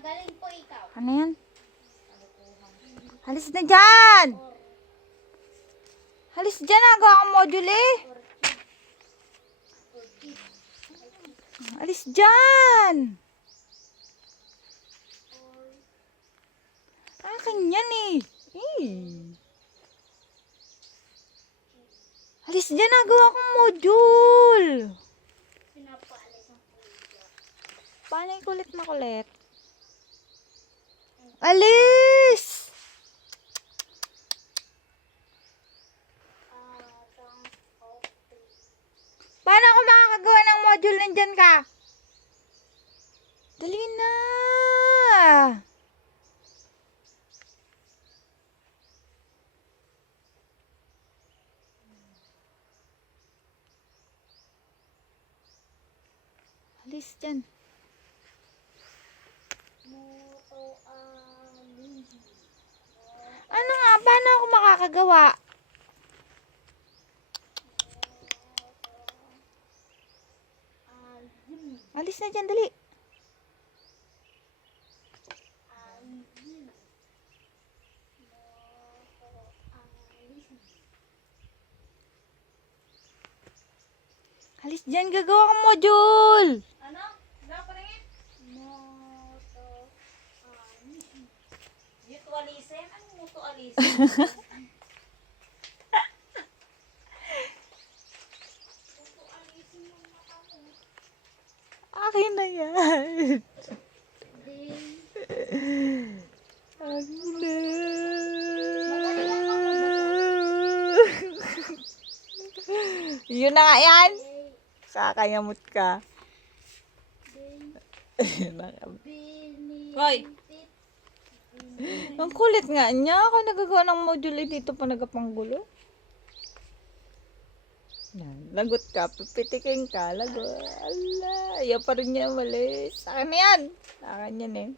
Magaling po ikaw. Ano yan? Halis na dyan! Halis dyan, nagawa akong module eh. Alis dyan! Akin yan eh. Alis dyan, nagawa akong module. Pinapaalis ang kulit. Paano yung kulit makulit? Alis! Paano ako makakagawa ng module? Nandyan ka? Dali na! Alis dyan. Ano nga? Paano ako makakagawa? Alis na dyan, dali. Alis dyan, gagawa kang module. Ano? Dapat mutualisin? Anong mutualisin? Mutualisin yung mata mo. Akin na yan. Akin na. Yun na nga yan. Kakayamot ka. Hoy! Ang kulit nga niya. Ako nagagawa ng module dito pa nagapanggulo. Yan. Lagot ka. Pipitikin ka. Lagot. Ala. Ayaw pa rin niya malis. Akin na yan. Akin yan eh.